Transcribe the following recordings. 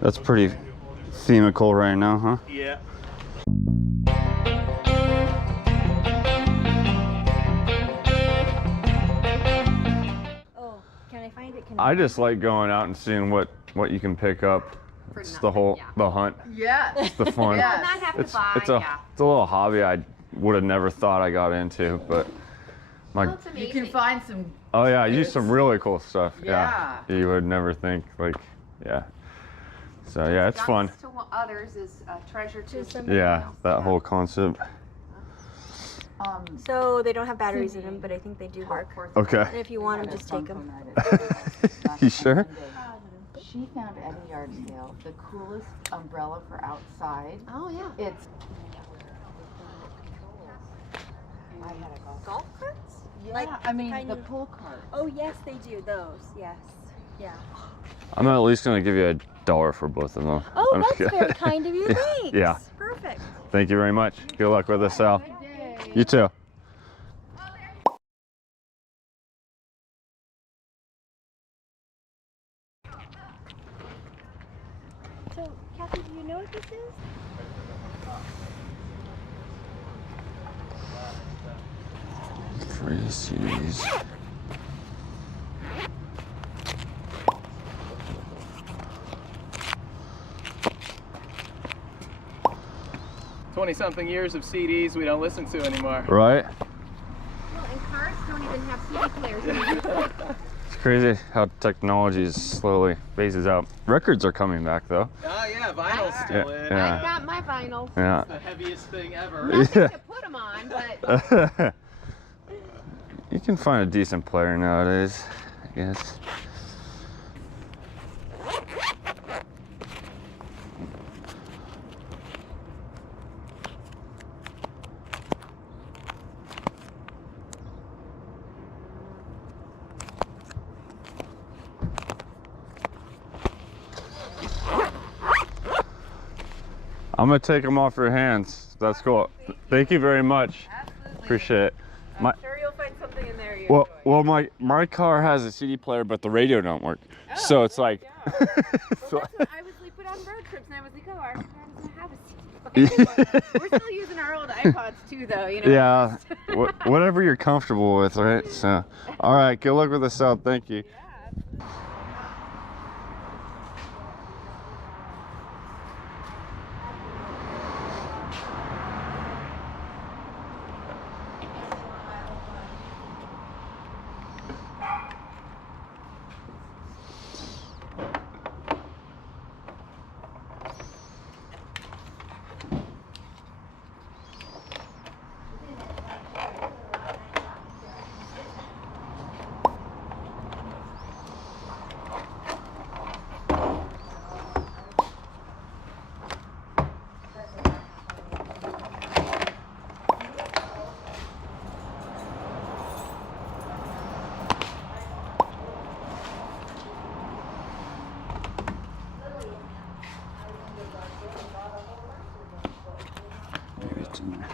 That's pretty themical right now, huh? Yeah. Oh, can I find it? I just like going out and seeing what you can pick up. It's the whole the hunt. Yeah. It's the fun. Yeah. Not have to buy. It's a little hobby I would have never thought I got into, but like Well, it's You amazing. can find some. oh yeah, I use some really cool stuff. Yeah. You would never think like yeah. So yeah, it's fun. To others is a treasure to somebody Yeah, else. that whole concept. So they don't have batteries in them, but I think they do work. Okay. And if you want them, just take them. You sure? She found at a yard sale the coolest umbrella for outside. Oh yeah. It's Golf carts? yeah. Like I mean kind the of- pull cart. Oh yes, they do those. Yes. Yeah. I'm at least gonna give you $1 for both of them. Oh, I'm that's just very kidding. kind of you. Thanks. Yeah. Perfect. Thank you very much. Good luck with this, Sal. You too. So, Kathy, do you know what this is? 3 CDs. Something years of CDs we don't listen to anymore. Right? Well, and cars don't even have CD players anymore. It's crazy how technology slowly phases out. Records are coming back though. Oh yeah, vinyl's still in. Yeah. I got my vinyl. Yeah. The heaviest thing ever. Nothing to put them on, but You can find a decent player nowadays, I guess. I'm gonna take them off your hands. That's cool. Thank you very much. Absolutely. Appreciate it. My, Sure, you'll find something in there. well, my car has a CD player, but the radio don't work. So it's like. well, that's what I was like, put on road trips, and I was like, oh, our car doesn't have a CD player. We're still using our old iPods too, though. You know. Yeah, whatever you're comfortable with, right? So, all right, good luck with the sale. Thank you. Maybe it's in there.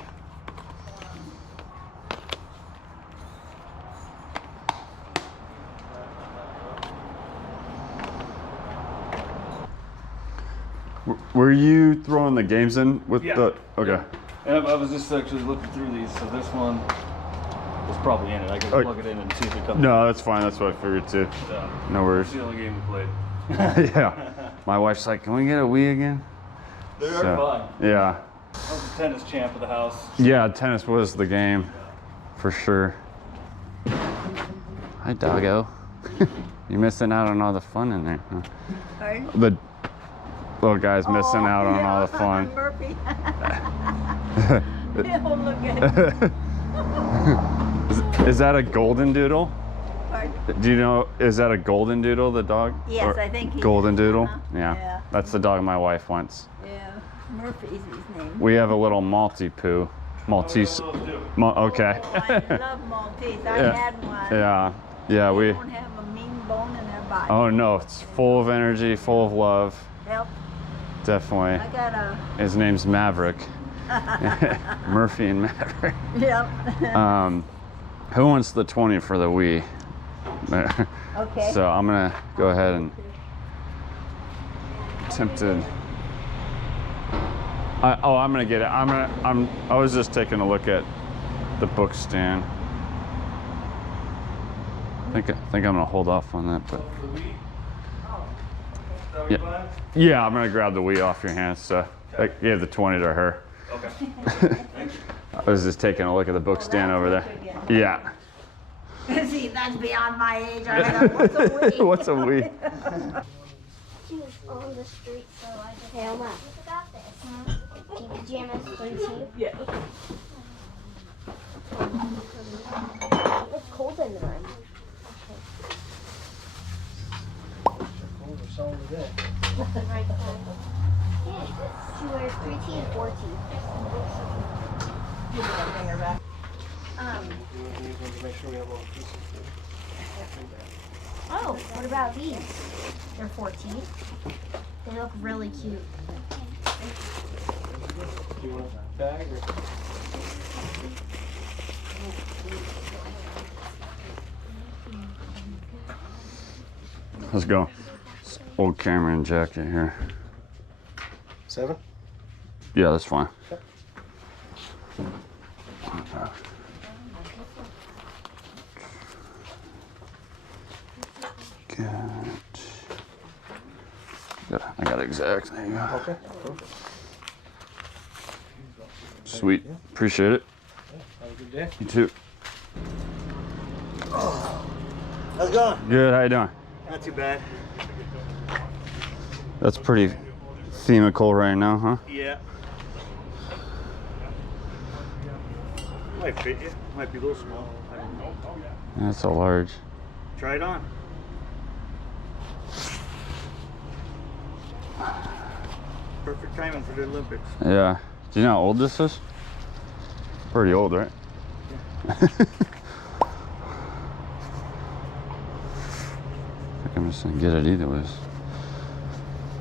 Were you throwing the games in with Yeah. the? Okay. And I was just actually looking through these, so this one was probably in it. I can Oh. plug it in and see if it comes. No, that's fine. That's what I figured too. So, No worries. it's the only game we played. Yeah. My wife's like, "Can we get a Wii again?" They are So, fun. yeah. I was the tennis champ of the house. Yeah, tennis was the game, for sure. Hi, doggo. You're missing out on all the fun in there. Huh? Pardon? The little guy's missing out on all the fun. Murphy. Oh, look at it. Is that a golden doodle? Pardon? Do you know, is that a golden doodle, the dog? Yes, Or I think he Golden is. doodle? Uh-huh. Yeah. Yeah. That's the dog my wife wants. Yeah, Murphy's his name. We have a little Maltipoo. Maltese. Okay. Oh, I love Maltese. I Yeah. had one. Yeah. Yeah, They we. don't have a mean bone in their body. Oh no, it's full of energy, full of love. Yep. Definitely. I got a. His name's Maverick. Murphy and Maverick. Yep. Who wants the 20 for the Wii? Okay. So I'm gonna go ahead and tempted. I'm gonna get it. I was just taking a look at the book stand. I think I'm gonna hold off on that, but yeah, I'm gonna grab the Wii off your hands. So I gave the 20 to her. Okay. I was just taking a look at the book stand over there. Yeah. See, that's beyond my age. I mean, what's a Wii? What's a Wii? She was on the street, so I just got this. Pajamas 13. Yeah. It's cold in the room. Yeah, she wears 13 and 14. Oh, what about these? They're 14. They look really cute. Do you want a bag or? Let's go. Old Cameron jacket here. 7? Yeah, that's fine. I got exact. There you go. Okay. Perfect. Sweet. Appreciate it. Have a good day. You too. How's it going? Good. How you doing? Not too bad. That's pretty themical right now, huh? Yeah. Might fit you. Might be a little small. I don't know. That's a large. Try it on. Perfect timing for the Olympics. Yeah. Do you know how old this is? Pretty old, right? I think I'm just gonna get it either ways.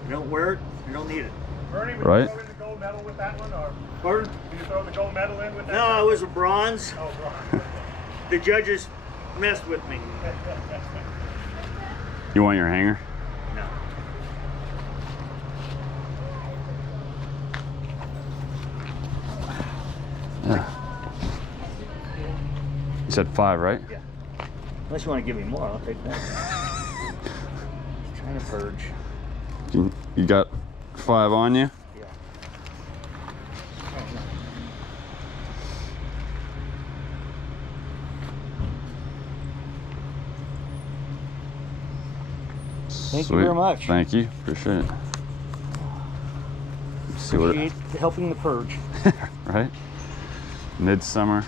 You don't wear it, you don't need it. Bernie, would Right. you throw in the gold medal with that one, or Pardon? did you throw the gold medal in with that? No, it was a bronze. Oh, bro. The judges messed with me. You want your hanger? No. Yeah. You said 5, right? Yeah. Unless you want to give me more, I'll take that. Just trying to purge. You got 5 on you? Yeah. Thank you very much. Thank you. Appreciate it. Let's see what Appreciate helping the purge. right? Midsummer.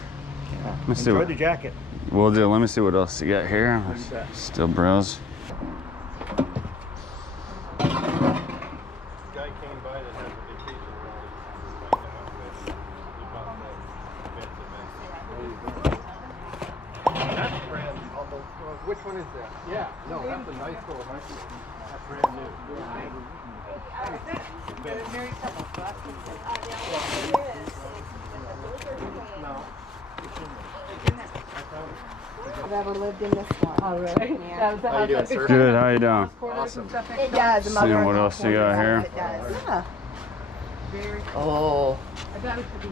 Yeah. Let's see Enjoy what the jacket. we'll do. Let me see what else you got here. What is that? Still browse. Guy came by that has a vacation That's brand new. Which one is that? Yeah, no, that's a nice one. That's brand new. I've ever lived in this one. Oh, really? Yeah. How you doing, sir? Good. How you doing? Awesome. It does. Seeing what else you got here. It does. Yeah. Oh,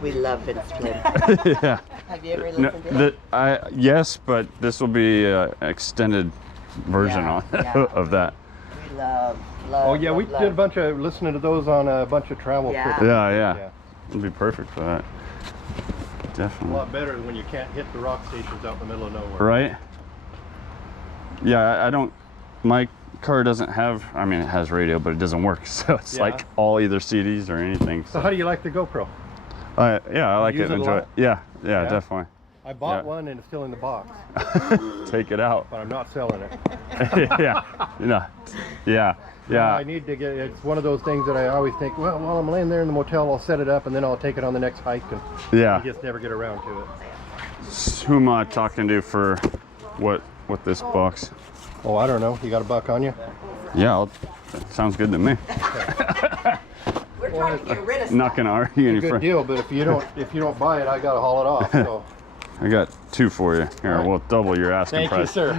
we love it, Split. Yeah. Have you ever No, listened to it? yes, but this will be an extended version Yeah, on yeah. of that. We love. Oh yeah, we love, did a bunch of listening to those on a bunch of travel Yeah. trips. Yeah. It'll be perfect for that. A Definitely. lot better than when you can't hit the rock stations out in the middle of nowhere. Right? Yeah, I don't. My car doesn't have. I mean, it has radio, but it doesn't work. So it's Yeah. like all either CDs or anything. So how do you like the GoPro? Yeah, I like use it. it a Enjoy lot? it. Yeah, Yeah? definitely. I bought Yeah. one and it's still in the box, Take it out. but I'm not selling it. Yeah. I need to get. It's one of those things that I always think. Well, while I'm laying there in the motel, I'll set it up and then I'll take it on the next hike, and Yeah. I just never get around to it. Who am I talking to for what this box? Oh, I don't know. You got a buck on you? Yeah, that sounds good to me. We're trying to get rid of Not gonna argue any Good further. deal, but if you don't buy it, I gotta haul it off. So I got 2 for you. Here, we'll double your asking thank you, price. sir.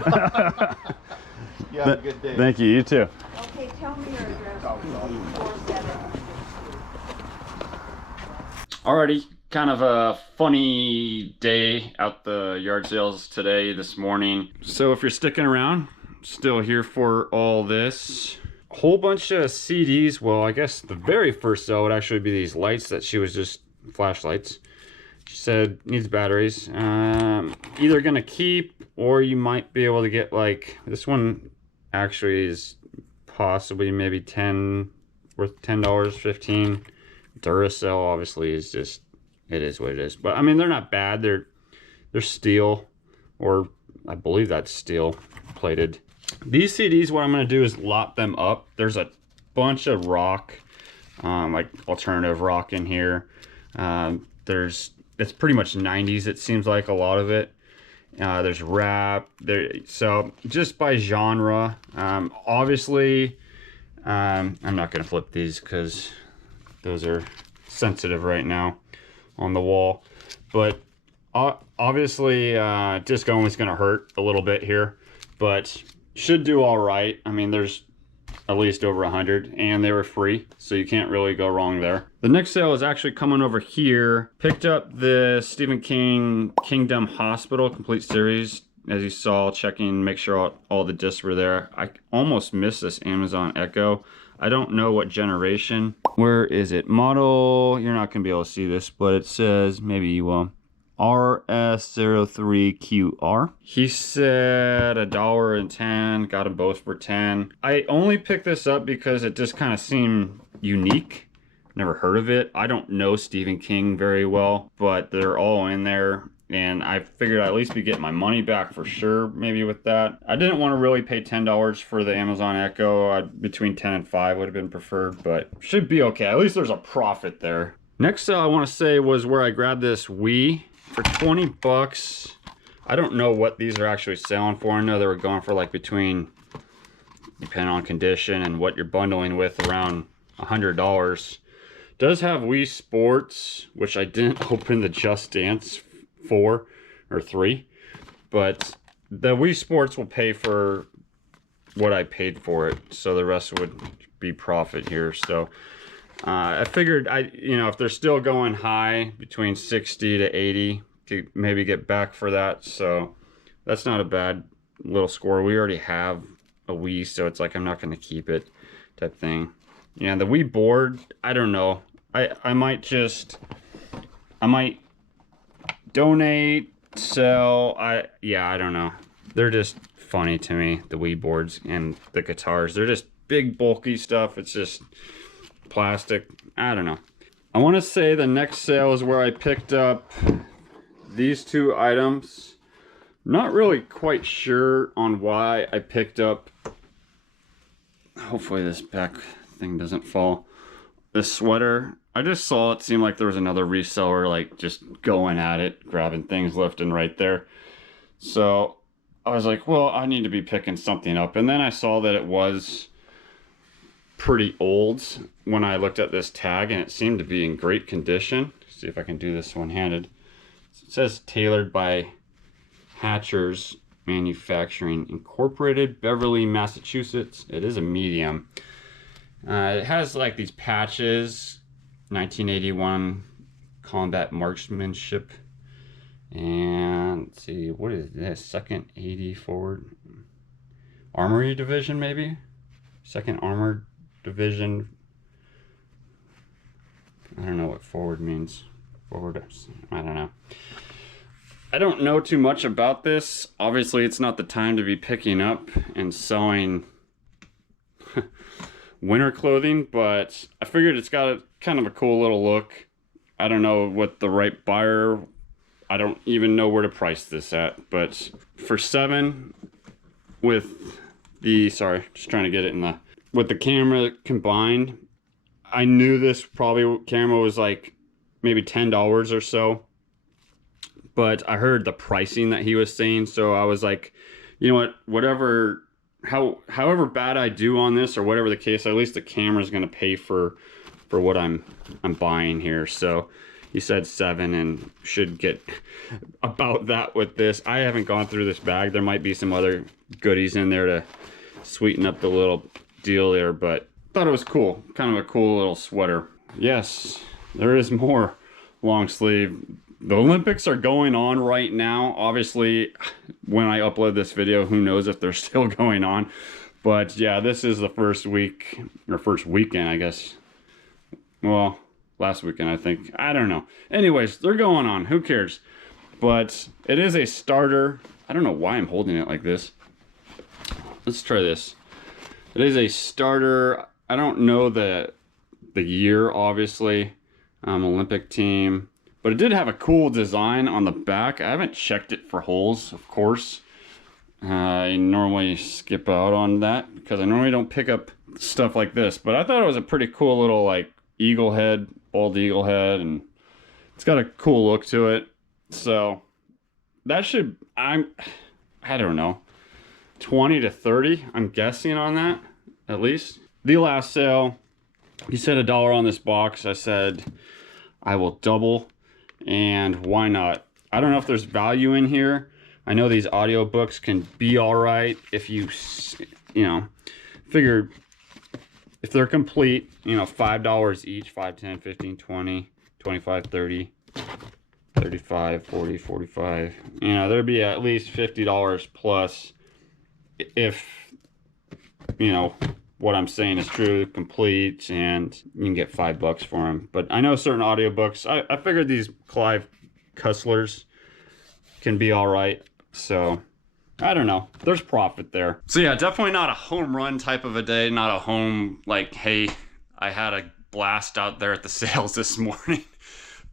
You have a good day. Thank you. You too. Okay, tell me your address. Alrighty, kind of a funny day out the yard sales today, this morning. So if you're sticking around, still here for all this. A whole bunch of CDs. Well, I guess the very first sale would actually be these lights that she was just, flashlights. She said needs batteries. Either gonna keep, or you might be able to get like, this one actually is possibly maybe worth $10, $15. Duracell obviously is just, it is what it is. But I mean, they're not bad. They're steel, or I believe that's steel plated. These CDs, what I'm going to do is lop them up. There's a bunch of rock, like alternative rock in here. It's pretty much 90s, it seems like, a lot of it. There's rap there, so just by genre. Obviously, I'm not going to flip these because those are sensitive right now on the wall. But obviously, disc going is going to hurt a little bit here, but should do all right. I mean, there's at least over 100, and they were free, so you can't really go wrong there. The next sale is actually coming over here. Picked up the Stephen King Kingdom Hospital Complete Series. As you saw, checking, make sure all the discs were there. I almost missed this Amazon Echo. I don't know what generation. Where is it? Model, you're not gonna be able to see this, but it says, maybe you will, RS03QR. He said $1.10, got them both for 10. I only picked this up because it just kind of seemed unique. Never heard of it. I don't know Stephen King very well, but they're all in there. And I figured I'd at least be getting my money back for sure, maybe with that. I didn't want to really pay $10 for the Amazon Echo. Between 10 and 5 would have been preferred, but should be okay. At least there's a profit there. Next sale I want to say was where I grabbed this Wii for 20 bucks. I don't know what these are actually selling for. I know they were going for like between, depending on condition and what you're bundling with, around $100. Does have Wii Sports, which I didn't open the Just Dance 4 or 3, but the Wii Sports will pay for what I paid for it, so the rest would be profit here. So I figured if they're still going high between 60 to 80, could maybe get back for that. So that's not a bad little score. We already have a Wii, so it's like I'm not going to keep it type thing. Yeah, the Wii board, I don't know. I might donate, sell. I don't know. They're just funny to me, the Wii boards and the guitars. They're just big bulky stuff. It's just plastic. I don't know. I want to say the next sale is where I picked up these two items. Not really quite sure on why I picked up, hopefully this back thing doesn't fall, this sweater. I just saw it seemed like there was another reseller like just going at it, grabbing things left and right there. So I was like, well, I need to be picking something up. And then I saw that it was pretty old when I looked at this tag, and it seemed to be in great condition. Let's see if I can do this one-handed. It says tailored by Hatchers Manufacturing Incorporated, Beverly, Massachusetts. It is a medium. It has like these patches, 1981 combat marksmanship, and let's see, what is this? Second 80 forward armory division, maybe? Second armored division. I don't know what forward means. Forward, I don't know. I don't know too much about this. Obviously, it's not the time to be picking up and selling winter clothing, but I figured it's got kind of a cool little look. I don't know what the right buyer, I don't even know where to price this at, but for $7 with the, sorry, just trying to get it in the, with the camera combined, I knew this probably camera was like maybe $10 or so, but I heard the pricing that he was saying, so I was like, you know what, whatever, however bad I do on this or whatever the case, at least the camera is going to pay for what I'm buying here. So he said $7 and should get about that with this. I haven't gone through this bag. There might be some other goodies in there to sweeten up the little deal there, but thought it was cool. Kind of a cool little sweater. Yes, there is more long sleeve. The Olympics are going on right now. Obviously, when I upload this video, who knows if they're still going on. But yeah, this is the first week, or first weekend, I guess. Well, last weekend, I think. I don't know. Anyways, they're going on. Who cares? But it is a starter. I don't know why I'm holding it like this. Let's try this. It is a starter. I don't know the year, obviously. Olympic team. But it did have a cool design on the back. I haven't checked it for holes, of course. I normally skip out on that because I normally don't pick up stuff like this. But I thought it was a pretty cool little like eagle head, bald eagle head, and it's got a cool look to it. So that should, I don't know, 20 to 30, I'm guessing on that, at least. The last sale, he said $1 on this box. I said I will double, and why not? I don't know if there's value in here. I know these audiobooks can be all right if you know, figure if they're complete, you know, $5 each, 5, 10, 15, 20, 25, 30, 35, 40, 45. You know, there'd be at least $50 plus if, you know, what I'm saying is true, complete, and you can get $5 for them. But I know certain audiobooks, I figured these Clive Cusslers can be all right. So I don't know, there's profit there. So yeah, definitely not a home run type of a day, not a home like, hey, I had a blast out there at the sales this morning.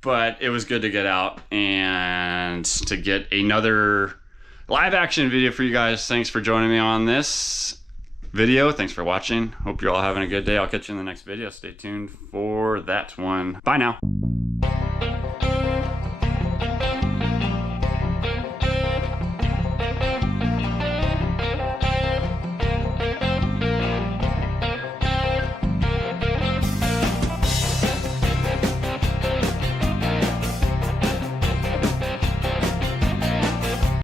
But it was good to get out and to get another live action video for you guys. Thanks for joining me on this video. Thanks for watching. Hope you're all having a good day. I'll catch you in the next video. Stay tuned for that one. Bye now.